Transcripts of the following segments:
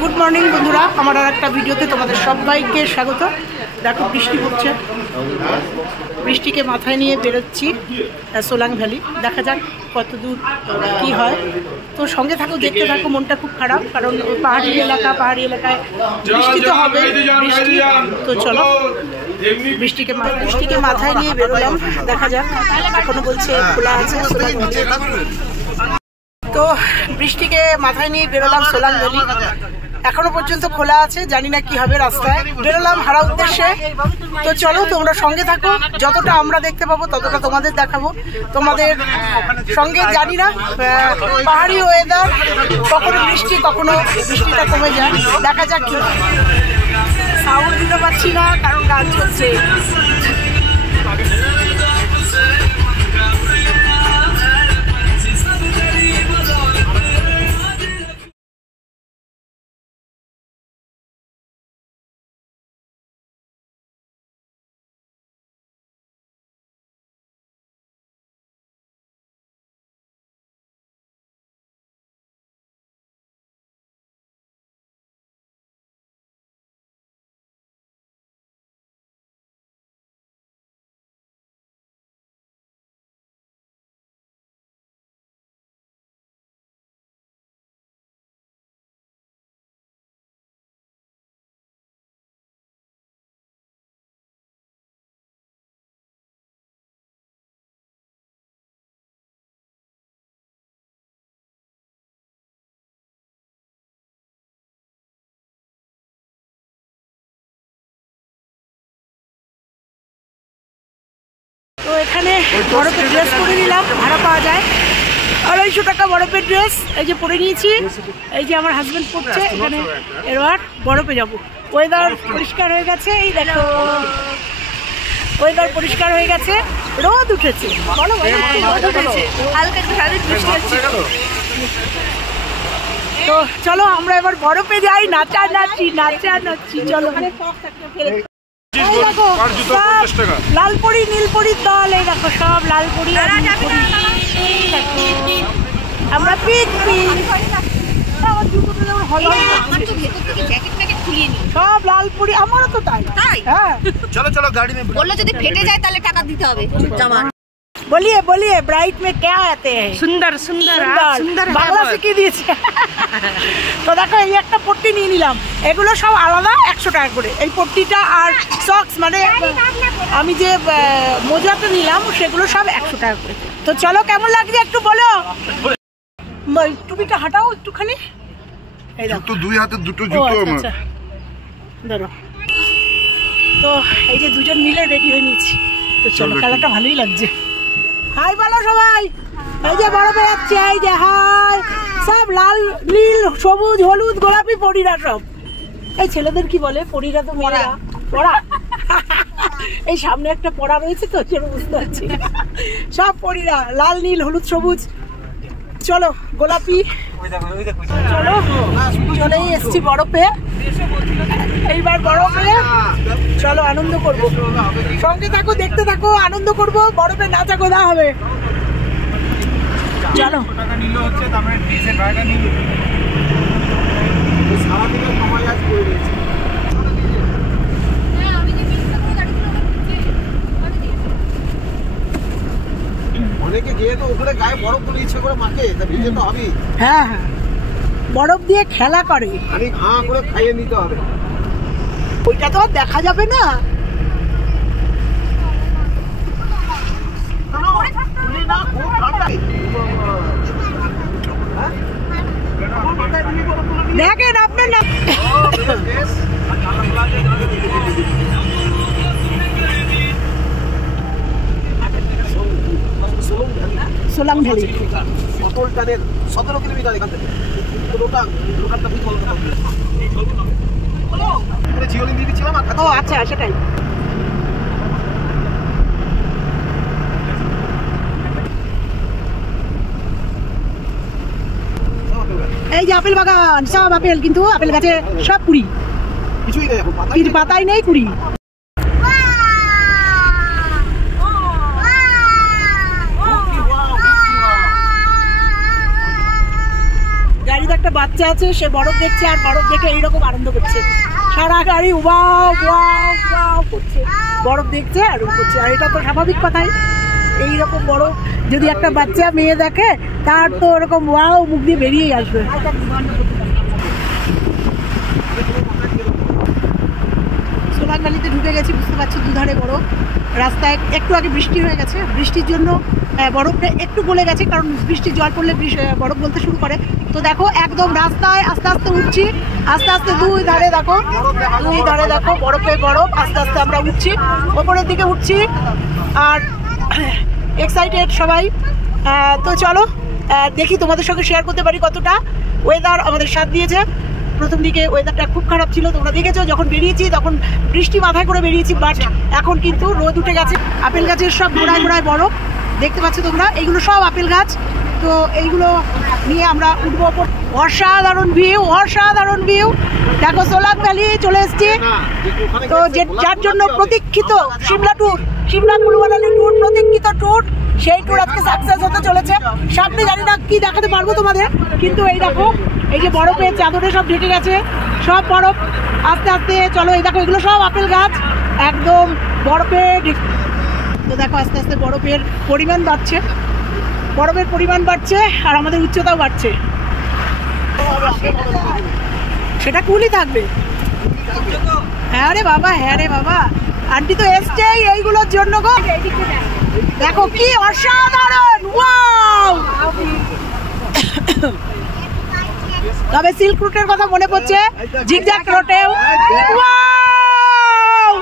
Good morning বন্ধুরা, আমার আর একটা ভিডিওতে তোমাদের সবাইকে স্বাগত। দেখো বৃষ্টি হচ্ছে, বৃষ্টিকে মাথায় নিয়ে বেরোচ্ছি সোলাং ভ্যালি। দেখা যাক কত দূর কী হয়, তো সঙ্গে থাকো, দেখতে থাকো। মনটা খুব খারাপ, কারণ পাহাড়ি এলাকায় বৃষ্টি তো হবে, বৃষ্টি। তো চলো, বৃষ্টিকে মাথায় নিয়ে বেরোলাম। দেখা যাক, এখনো বলছে খোলা আছে সোলাং ভ্যালি। তো বৃষ্টিকে মাথায় নিয়ে বেরোলাম সোলাং ভ্যালি, এখনো পর্যন্ত খোলা আছে, জানি না কি হবে। রাস্তায় বেরোলাম হারা উদ্দেশ্যে। তো চলো, তোমরা সঙ্গে থাকো, যতটা আমরা দেখতে পাবো ততটা তোমাদের দেখাবো। তোমাদের সঙ্গে জানি না পাহাড়ি ওয়েদার, কখনো বৃষ্টি কখনো বৃষ্টিটা কমে যায়, দেখা যাক কি। সাউন্ড দিতে পারছি না কারণ গান চলছে। তো এখানে বরফের ড্রেস পরে নিলাম, ভাড়া পাওয়া যায় 250 টাকা বরফের ড্রেস। এই যে পরে নিয়েছি, এই যে আমার হাজব্যান্ড পরছে। এখানে এবার বরফে যাব। ওয়েদার পরিষ্কার হয়ে গেছে, এই দেখো ওয়েদার পরিষ্কার হয়ে গেছে, রোদ উঠেছে। বলো রোদ উঠেছে, হালকা বৃষ্টি হচ্ছে। তো চলো আমরা এবার বরফে যাই, নাচানাচি। চলো, লালপরি নীলপরির দল, এই দেখো সব লালপরি আর নীলপরি। আমরা সব লালপরি, আমারও তো তাই। হ্যাঁ, চলো গাড়ি में বললো যদি ফেটে যায় তাহলে টাকা দিতে হবে জামা। बोलिए ब्राइट में क्या आते हैं? সুন্দর বাংলা শিখিয়ে দিয়েছে। তো দেখো, এই একটা পট্টি নিয়ে নিলাম, এগুলো সব আলাদা 100 টাকা করে। এই পট্টিটা আর সক্স, মানে আমি যে মোজাটা নিলাম সেগুলো সব 100 টাকা করে। তো চলো, কেমন লাগছে একটু বলো। টুপিটা হাঁটাও একটুখানি। এই দেখো, দুই হাতে দুটো জুতো আমার। আচ্ছা ধরো। তো এই যে দুজন মিলে রেডি হয়ে নিয়েছি। তো চলো, খেলাটা ভালোই লাগছে। হাই বলো সবাই। এই যে বরফে যাচ্ছে, এই যে হাই। সব লাল নীল সবুজ হলুদ গোলাপি পরীরা সব। এই ছেলেদের কি বলে? পরীরা তো মেয়েরা। পড়া। এই সামনে একটা পড়া রয়েছে তো, সেটা বুঝতে পারছি। সব পরীরা, লাল নীল হলুদ সবুজ। চলো গোলাপি। চলো, চলেই এসছি বরফে। এইবার বরফে চলো আনন্দ করবো। সঙ্গে থাকো, দেখতে থাকো, আনন্দ করবো। বরফে নাচা গোদা হবে। চলো, অনেকে গিয়ে তো ওখানে গায়ে বরফ তুলে ইচ্ছে করে মাকে, তা ভিজে তো হবেই। হ্যাঁ, বরফ দিয়ে খেলা করে, আমি ঘা করে খাইয়ে নিতে হবে। ওইটা তো আর দেখা যাবে না। দেখেন আপনার নাম সোলাং ভ্যালি। 17 কিলোমিটার এখান থেকে। ও আচ্ছা, সেটাই। এই যে আপেল বাগান, সব আপেল, কিন্তু আপেল গাছে সব কুড়ি, কিছুই নেই এখন, পাতাই নেই, কুড়ি। একটা বাচ্চা আছে, সে বরফ দেখছে আর বরফ দেখে এইরকম আনন্দ করছে, সারা গাড়ি ওয়াও ওয়াও ওয়াও করছে, বরফ দেখছে আর করছে। আর এটা তো স্বাভাবিক কথাই, এইরকম বরফ যদি একটা বাচ্চা মেয়ে দেখে তার তো ওরকম ওয়াও মুখ দিয়ে বেরিয়েই আসবে। সোলাং ভ্যালিতে ঢুকে গেছি, বুঝতে পারছি দুধারে বরফ, রাস্তায় একটু আগে বৃষ্টি হয়ে গেছে, বৃষ্টির জন্য বরফটা একটু গলে গেছে, কারণ বৃষ্টির জল পড়লে বরফ বলতে শুরু করে। তো দেখো একদম রাস্তায় আস্তে আস্তে উঠছি, আস্তে আস্তে দুই ধারে দেখো বরফে বরফ, আস্তে আস্তে আমরা উঠছি, ওপরের দিকে উঠছি আর এক্সাইটেড সবাই। তো চলো দেখি তোমাদের সঙ্গে শেয়ার করতে পারি কতটা। ওয়েদার আমাদের সাথ দিয়েছে, প্রথম দিকে ওয়েদারটা খুব খারাপ ছিল, তোমরা দেখেছো যখন বেরিয়েছি তখন বৃষ্টি মাথায় করে বেরিয়েছি, বাট এখন কিন্তু রোদ উঠে গেছে। আপেল গাছের সব গোড়ায় গোড়ায় বরফ দেখতে পাচ্ছ তোমরা, এইগুলো সব আপেল গাছ। তো এইগুলো নিয়ে আমরা উঠবো ওপর। অসাধারণ ভিউ, অসাধারণ ভিউ। দেখো সোলাং ভ্যালি চলে এসছি, তো যার জন্য প্রতীক্ষিত সিমলা ট্যুর, সিমলা কুলু মানালি ট্যুর, প্রতীক্ষিত ট্যুর, সেই ট্যুর আজকে সাকসেস হতে চলেছে। সামনে জানি না কি দেখাতে পারবো তোমাদের, কিন্তু এই দেখো এই যে বরফের চাদরে সব ঢেকে গেছে, সব বরফ আস্তে আস্তে। চলো এই দেখো এগুলো সব আপেল গাছ, একদম বরফে। তো দেখো আস্তে আস্তে বরফের পরিমাণ বাড়ছে, বরফের পরিমাণ বাড়ছে আর আমাদের উচ্চতাও বাড়ছে। সেটা কুলই থাকবে। হ্যাঁ রে বাবা, হ্যাঁ রে বাবা, আন্টি তো এসছে এইগুলোর জন্য গো। দেখো কি অসাধারণ, ওয়াও। তবে সিল্ক রুটের কথা মনে পড়ছে, জিগজ্যাগ রোটেও ওয়াও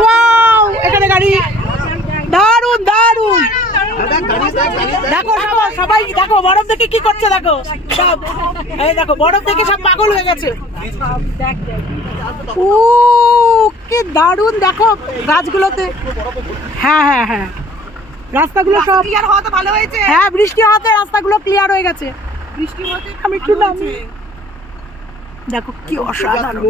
ওয়াও, এখানে গাড়ি দারুন দারুন। দেখো সবাই দেখো বরফ দেখে কি করছে, দেখো সব, এই দেখো বরফ দেখে সব পাগল হয়ে গেছে। ও কি দারুন, দেখো গাছগুলোতে। হ্যাঁ হ্যাঁ হ্যাঁ, রাস্তাগুলো সব ক্লিয়ার হওয়াতে ভালো হয়েছে। হ্যাঁ, বৃষ্টি হওয়াতে রাস্তাগুলো ক্লিয়ার হয়ে গেছে। বৃষ্টি হওয়াতে আমি একটু নামি, দেখো কি অসাধারণ।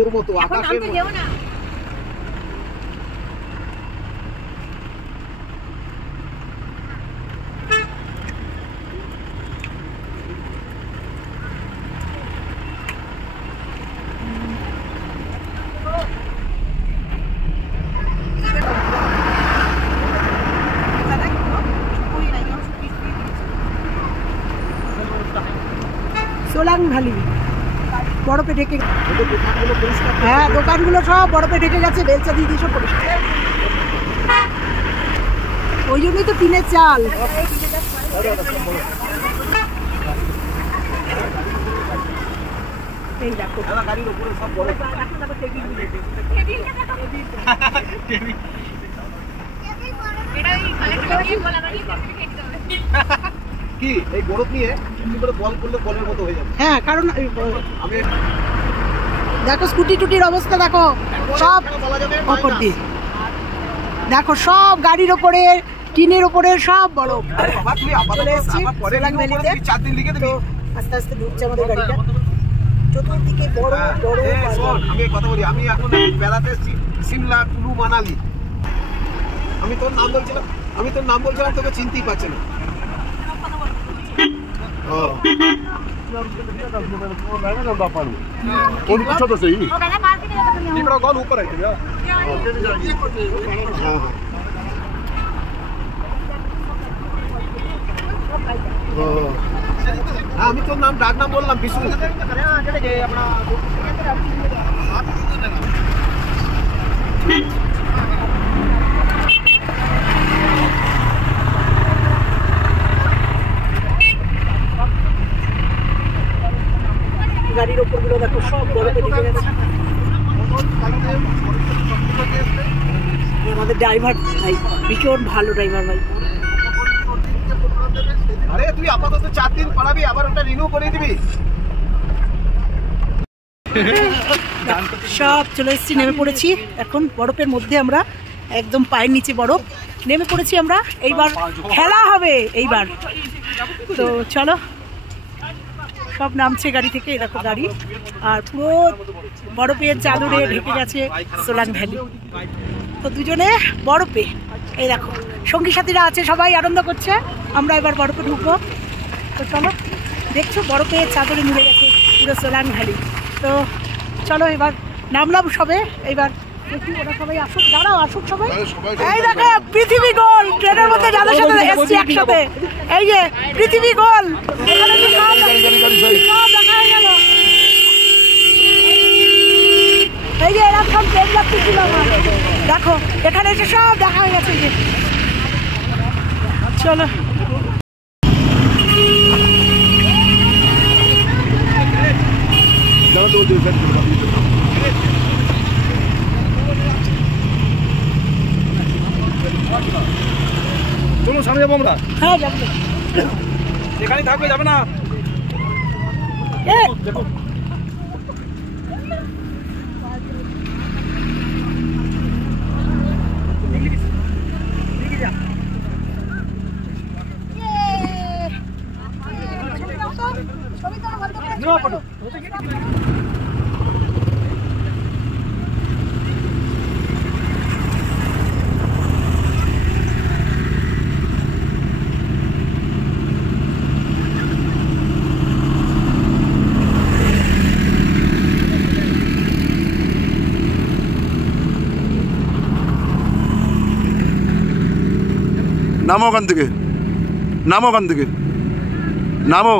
সোলাং ভ্যালি বরফে ঢেকে, হ্যাঁ দোকানগুলো সব বরফে ঢেকে গেছে, বেলচা দিয়ে দিয়ে সব পরিষ্কার। ওই জন্যই তো টিনের চাল। এই দেখো গাড়ির উপরে সব বরফ। কি এই বরফ নিয়ে এমনি করে বল করলে বলের মতো হয়ে যাবে। হ্যাঁ, কারণ আমি দেখো স্কুটি টুটির অবস্থা দেখো, সব ওপর দিয়ে দেখো, সব গাড়ির ওপরে, টিনের ওপরে সব বরফ। বাবা তুই আপাতত আমার পরে লিখে 4 দিন লিখে দিবি। আস্তে আস্তে ঢুকছে আমাদের গাড়িটা, চতুর্দিকে বড় বড়। শোন আমি কথা বলি, আমি এখন বেড়াতে এসেছি সিমলা কুলু মানালি। আমি তোর নাম বলছিলাম, তোকে চিনতেই পারছে না। আমি তোর নাম ডাক নাম বললাম বিষ্ণু। গাড়ির ওপরগুলো দেখো সব বরফে ঢেকে গেছে। আমাদের ড্রাইভার ভাই ভীষণ ভালো ড্রাইভার ভাই। আরে তুই আপাতত 4 দিন পালাবি, আবার ওটা রিনিউ করে দিবি। সব চলে এসেছি, নেমে পড়েছি এখন বরফের মধ্যে। আমরা একদম পায়ের নিচে বরফ, নেমে পড়েছি আমরা। এইবার খেলা হবে এইবার। তো চলো, সব নামছে গাড়ি থেকে, এই দেখো গাড়ি, আর পুরো বরফের চাদরে ঢেকে গেছে সোলাং ভ্যালি। তো দুজনে বরফে, এই দেখো সঙ্গী সাথীরা আছে, সবাই আনন্দ করছে। আমরা এবার বরফে ঢুকবো। তো চলো দেখছো বরফের চাদরে মিলে গেছে পুরো সোলাং ভ্যালি। তো চলো এবার নামলাম সবে, এইবার দেখি ওরা সবাই আসুক, দাঁড়াও আসুক সবাই। এই দেখো পৃথিবী গোল, ট্রেনের মধ্যে যাদের সাথে এসছি একসাথে, এই যে পৃথিবী গোল, এখানে তো সব দেখা হয়ে গেল। এই যে এরা সব ট্রেন যাত্রী ছিল আমার, দেখো এখানে এসে সব দেখা হয়ে গেছে। যে চলো চলো সামনে যাবো আমরা। হ্যাঁ যাবো, এখানেই থাকবে, যাবে না। দেখো নামো ওখান থেকে, নামো ওখান থেকে, নামো।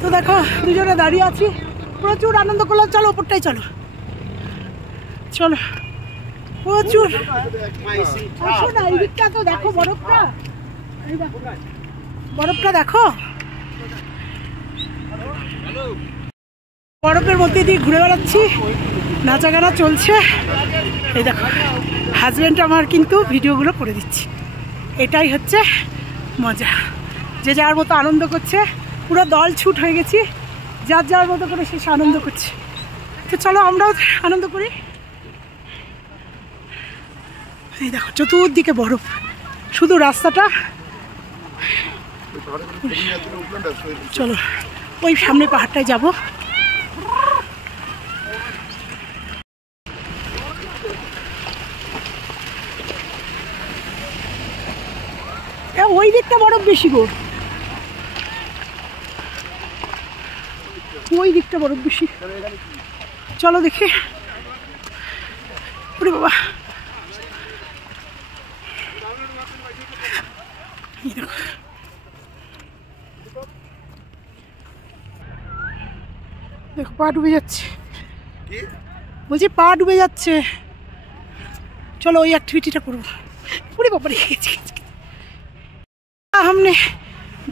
তো দেখো দুজনে দাঁড়িয়ে আছি, প্রচুর আনন্দ করলাম। চলো ওপরটাই চলো, চলো প্রচুর। আসো না, এই দিকটা তো দেখো বরফটা, এই দেখো বরফটা দেখো, বরফের মধ্যে দিয়ে ঘুরে বেড়াচ্ছি, নাচা গানা চলছে। এই দেখো হাজব্যান্ড আমার কিন্তু ভিডিওগুলো করে দিচ্ছি, এটাই হচ্ছে মজা। যে যার মতো আনন্দ করছে, পুরো দল ছুট হয়ে গেছি, যার যার মতো করে শেষ আনন্দ করছে। তো চলো আমরাও আনন্দ করি। এই দেখো চতুর্দিকে বরফ, শুধু রাস্তাটা। চলো ওই সামনে পাহাড়টায় যাব। ওই দিকটা বরফ বেশি গো, ওই দিকটা বরফ বেশি। চলো দেখি। ওরে বাবা, দেখো পা ডুবে যাচ্ছে, বলছি পা ডুবে যাচ্ছে। চলো ওই অ্যাক্টিভিটিটা করবো। ওরে বাবা রে, हमने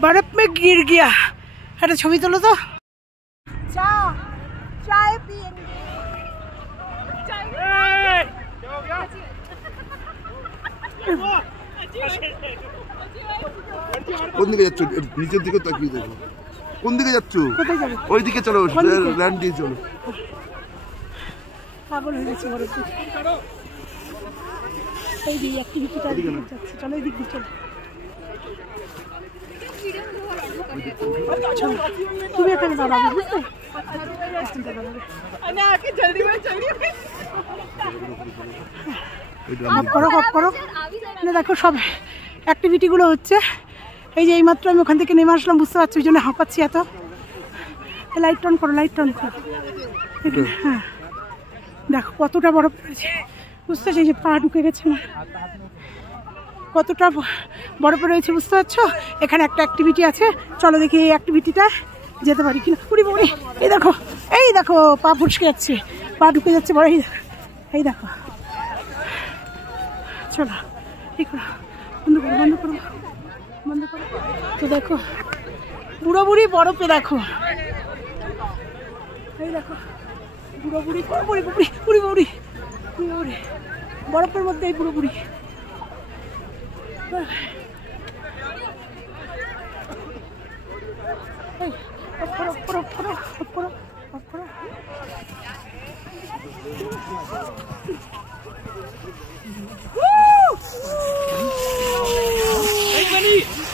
बर्फ में गिर गया। একটা ছবি তোলো তো। चाय पिएंगे। কোন দিকে যাচ্ছ? নিচের দিকে তাকিয়ে দেখো। কোন দিকে যাচ্ছ? ওই দিকে চলো, ল্যান্ড দিয়ে চলো। পাগল হয়ে গেছে বড়। এই যে অ্যাক্টিভিটিটা যাচ্ছে, চলো এই দিক দিয়ে চলো। তুমি এখানে দাঁড়াবে, বুঝতে করো। দেখো সব অ্যাক্টিভিটিগুলো হচ্ছে। এই যে এইমাত্র আমি ওখান থেকে নেমে আসলাম, বুঝতে পারছি, ওই জন্য হাঁপাচ্ছি এত। লাইট অন করো, লাইট অন করো। হ্যাঁ দেখো কতটা বরফ পড়েছে, বুঝতে পারছি। এই যে পা ঢুকে গেছে না, কতটা বরফে রয়েছে, বুঝতে পারছো। এখানে একটা অ্যাক্টিভিটি আছে, চলো দেখি এই অ্যাক্টিভিটিটা যেতে পারি কিনা। পুরি বড়ি, এই দেখো পা ফুসকে যাচ্ছে, পা ঢুকে যাচ্ছে বড়। এই দেখো, চলো ঠিক করো, বন্ধ করো। তো দেখো বুড়ো বুড়ি বরফে, দেখো এই দেখো বুড়ো বুড়ি, বরফের মধ্যে এই বুড়ো বুড়ি।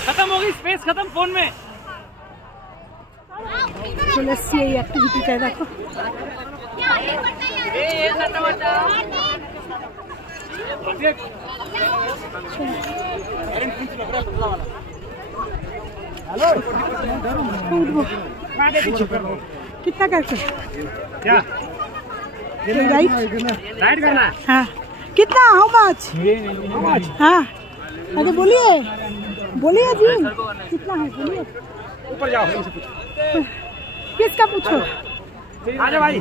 खत्म हो गई स्पेस, खत्म फोन में। চলে এসছি এই অ্যাক্টিভিটিটায়, দেখো कितना करके क्या राइट राइड करना है? हाँ कितना हाउ मच हाँ अरे बोलिए बोलिए जी कितना है बोलिए ऊपर जाओ, इनसे पूछो। किसका पूछो आ जाओ भाई।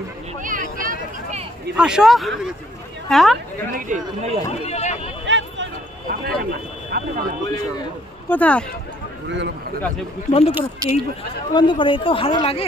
আসো হ্যাঁ কোথায় বন্ধ করো এই বন্ধ করো এই তো হারে লাগে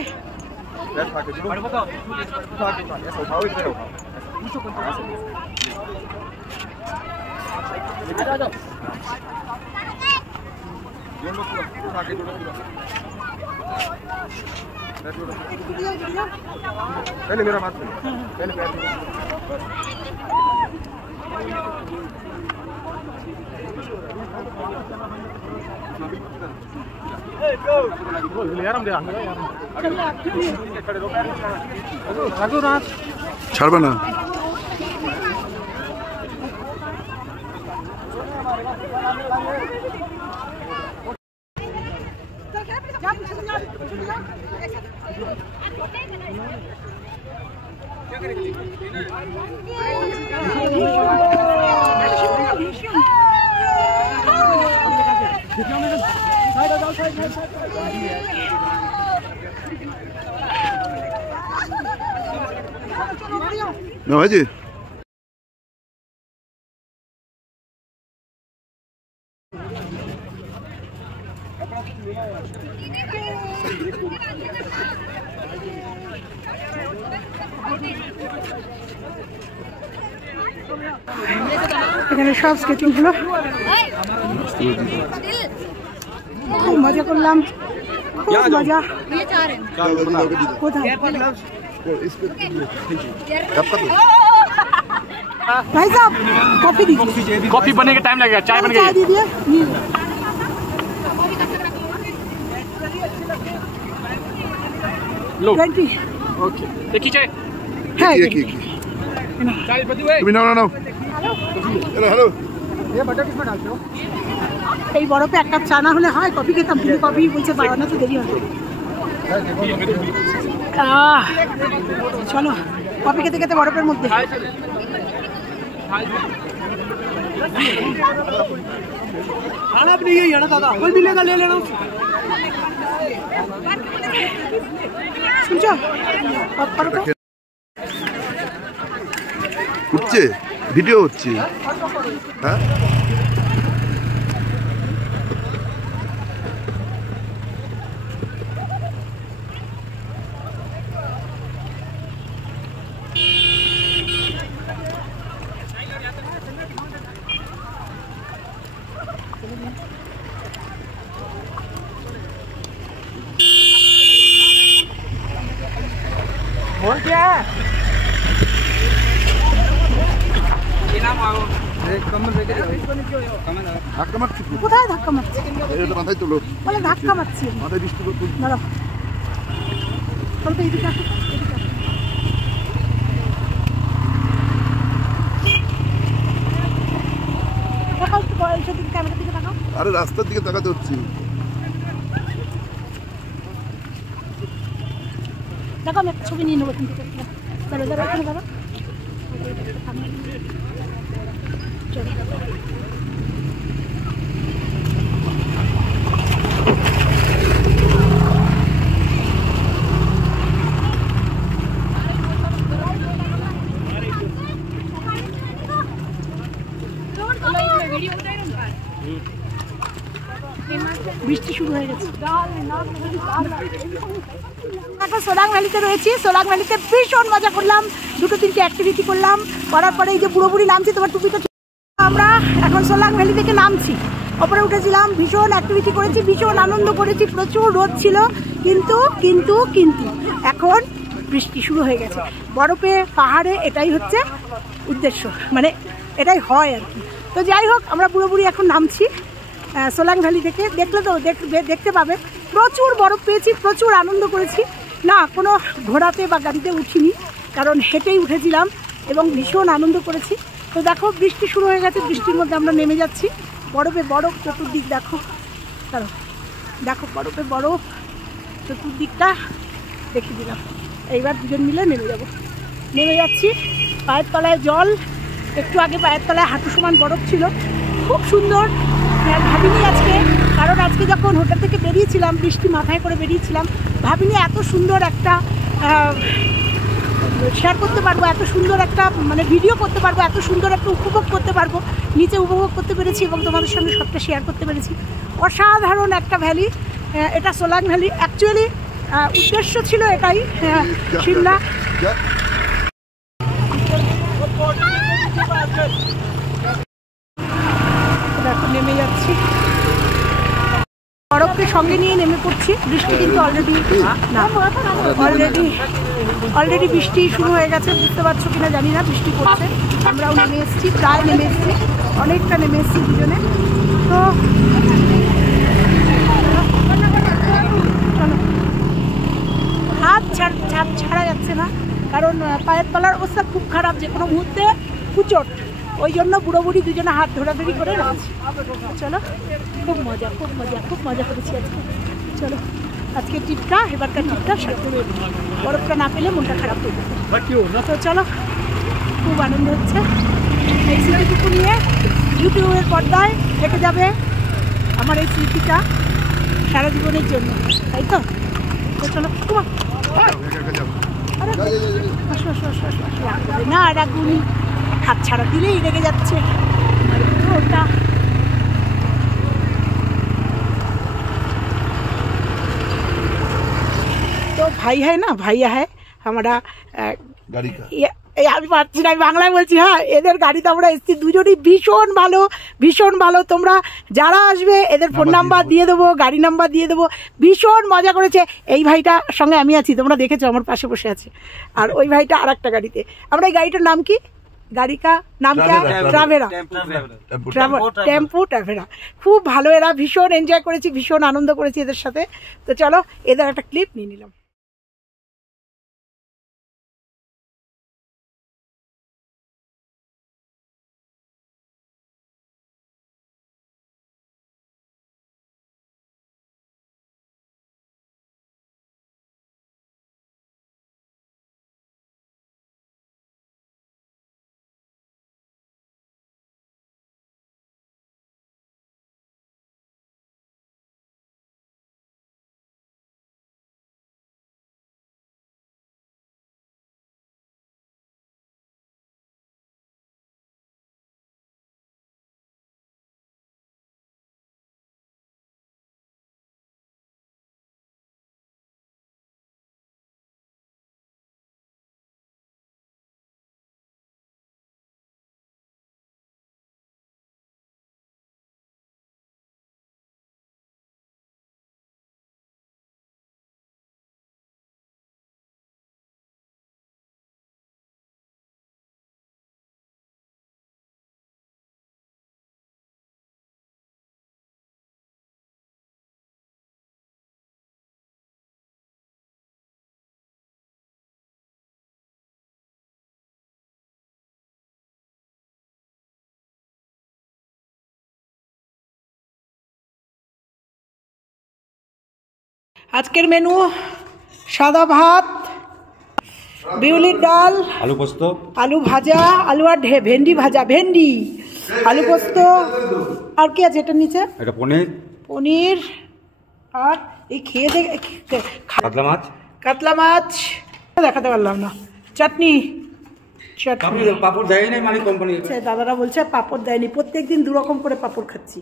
पहले मेरा बात सुनो, पहले पैर ছাড়বে না। না হয়েছে এখানে সব স্কেটিং হলো, খুব মজা করলাম, খুব মজা। কোথায় भाई साहब कॉफी दीजिए। कॉफी बनने का टाइम लगेगा, चाय बन गई। चाय दीजिए। लो 20 ओके, एक ही चाय। হ্যাঁ কি चाय पति हुए। তুমি নাও নাও হ্যালো হ্যালো এই বরফে এক কাপ চা না হলে হয়, কফি খেতাম, কিন্তু কফি বলছে বাড়ানো তো দেরি হবে। চলো কফি খেতে খেতে বরফের মধ্যে। खाना भी नहीं है ना दादा, कोई मिलेगा ले लेना। শুনছো উঠছে ভিডিও হচ্ছে হ্যাঁ और क्या है? ধাক্কা মারছি কোথায় ধাক্কা মারছি? এটা মাথায় তোলো বলে ধাক্কা মারছি। মাথায় বৃষ্টি করতে দাঁড়াও চলো তো এদিকে আসো, এদিকে আসো। দেখাও একটু এইসব দিকে, ক্যামেরার দিকে দেখাও। আরে রাস্তার দিকে তাকাতে হচ্ছে দেখো আমি একটা ছবি নিয়ে নেবো কিন্তু। দাঁড়ো দাঁড়ো এখানে দাঁড়ো। চলো বৃষ্টি শুরু হয়ে গেছে। এখন সোলাং ভ্যালিতে রয়েছি। সোলাং ভ্যালিতে ভীষণ মজা করলাম, 2-3টে অ্যাক্টিভিটি করলাম, করার পরে এই যে পুরোপুরি নামছি, তোমার টুপিটা আমরা এখন সোলাং ভ্যালি থেকে নামছি। ওপরে উঠেছিলাম, ভীষণ অ্যাক্টিভিটি করেছি, ভীষণ আনন্দ করেছি, প্রচুর রোদ ছিল, কিন্তু কিন্তু কিন্তু এখন বৃষ্টি শুরু হয়ে গেছে। বরফে পাহাড়ে এটাই হচ্ছে উদ্দেশ্য, মানে এটাই হয় আর কি। তো যাই হোক, আমরা বুড়ো বুড়ি এখন নামছি সোলাং ভ্যালি থেকে। দেখলে তো দেখতে পাবে প্রচুর বরফ পেয়েছি, প্রচুর আনন্দ করেছি। না কোনো ঘোড়াতে বা গাড়িতে উঠিনি, কারণ হেঁটেই উঠেছিলাম এবং ভীষণ আনন্দ করেছি। তো দেখো বৃষ্টি শুরু হয়ে গেছে, বৃষ্টির মধ্যে আমরা নেমে যাচ্ছি। বরফে বরফ চতুর্দিক, দেখো কারণ দেখো বরফে বরফ চতুর্দিকটা দেখিয়ে দিলাম। এইবার দুজন মিলে নেমে যাচ্ছি। পায়ের তলায় জল, একটু আগে পায়ের তলায় হাঁটু সমান বরফ ছিল, খুব সুন্দর। ভাবিনি আজকে, কারণ আজকে যখন হোটেল থেকে বেরিয়েছিলাম, বৃষ্টি মাথায় করে বেরিয়েছিলাম, ভাবিনি এত সুন্দর একটা শেয়ার করতে পারবো, এত সুন্দর একটা মানে ভিডিও করতে পারবো, এত সুন্দর একটা উপভোগ করতে পারবো। নিচে উপভোগ করতে পেরেছি এবং তোমাদের সঙ্গে সবটা শেয়ার করতে পেরেছি। অসাধারণ একটা ভ্যালি এটা, সোলাং ভ্যালি। অ্যাকচুয়ালি উদ্দেশ্য ছিল এটাই, সিমলা। দেখো নেমে যাচ্ছি, বরফকে সঙ্গে নিয়ে নেমে পড়ছি। বৃষ্টি কিন্তু অলরেডি বৃষ্টি শুরু হয়ে গেছে, বুঝতে পারছো কিনা জানি না, বৃষ্টি পড়ছে। আমরাও নেমে এসেছি, প্রায় নেমে এসেছি, অনেকটা নেমে এসেছি দুজনে। তো চলো, হাত ছাড়া যাচ্ছে না, কারণ পায়ের তলার অবস্থা খুব খারাপ, যে কোনো মুহূর্তে কুচট। ওই জন্য বুড়ো বুড়ি দুজনে হাত ধরাধরি করে রাখছি। চলো, খুব মজা করেছি আজকে। চলো, আজকের ট্রিপটা, এবারকার ট্রিপটা সাথে বরফটা না পেলে মনটা খারাপ হয়ে যাবে। তো চলো, খুব আনন্দ হচ্ছে। এই স্মৃতিটুকু নিয়ে ইউটিউবের পর্দায় থেকে যাবে আমার এই স্মৃতিটা সারা জীবনের জন্য, তাই তো? চলো না, রাগুনি, হাত ছাড়া দিলেই রেগে যাচ্ছে ওটা। तो भाई है ना, भैया है हमारा गाड़ी का আমি পারছি না, আমি বাংলায় বলছি। হ্যাঁ, এদের গাড়িতে আমরা এসেছি, দুজনই ভীষণ ভালো। তোমরা যারা আসবে এদের ফোন নাম্বার দিয়ে দেবো, গাড়ি নাম্বার দিয়ে দেবো। ভীষণ মজা করেছে। এই ভাইটার সঙ্গে আমি আছি, তোমরা দেখেছো, আমার পাশে বসে আছে। আর ওই ভাইটা আর একটা গাড়িতে। আমরা এই গাড়িটার নাম কি? গাড়ি কা নাম কি? Tavera, tempo Tavera. খুব ভালো, এরা ভীষণ এনজয় করেছি, ভীষণ আনন্দ করেছি এদের সাথে। তো চলো, এদের একটা ক্লিপ নিয়ে নিলাম। আজকের মেনু সাদা ভাত, বিউলির ডাল, আলু পোস্ত, আলু ভাজা, আলু আর ভেন্ডি ভাজা, ভেন্ডি আলু পোস্ত। আর কি আছে এটার নিচে? এটা পনির আর এই খেয়ে কাতলা মাছ দেখাতে পারলাম না, চাটনি। পাপড় দেয় নাই মানে কোম্পানি। দাদারা বলছে পাপড় দেয়নি, প্রত্যেকদিন দুরকম করে পাপড় খাচ্ছি।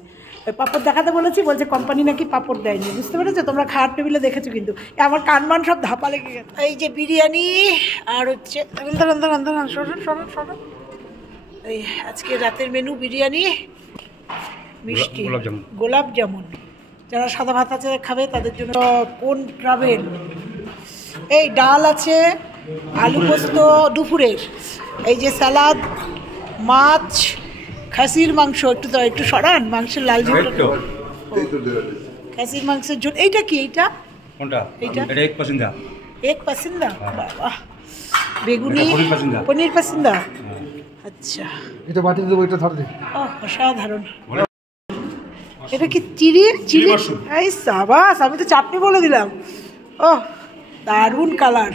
পাপড় দেখাতে বলেছি, বলছে কোম্পানি নাকি পাপড় দেয়নি। বুঝতে পেরেছো? তোমরা খাওয়ার টেবিলে দেখেছো কিন্তু। আমার কানমান সব ধাপা লেগে গেছে। এই যে বিরিয়ানি, আর হচ্ছে এই আজকে রাতের মেনু বিরিয়ানি, মিষ্টি, গোলাপ জামুন। যারা সাদা ভাত আছে খাবে তাদের জন্য কোন ট্রাভেল। এই ডাল আছে, আলু পোস্ত দুপুরের, এই যে স্যালাড, মাছ, খাসির মাংস একটু সরান, মাংসের লাল ঝোল। এই তো এই তো দেওয়া আছে। খাসির মাংসের ঝোল। এইটা কি? এইটা কোনটা? এইটা? এটা এক পছন্দ। এক পাসিন্দা। বাবা, বেগুনি এটা পনির পাসিন্দা। পনির পাসিন্দা। আচ্ছা, এটা বাটি দেবো, এটা ধর দে। অসাধারণ। এটা কি চিড়ি? চিড়ি এই সাবাস, আমি তো চাটনি বলে দিলাম। ও দারুণ কালার।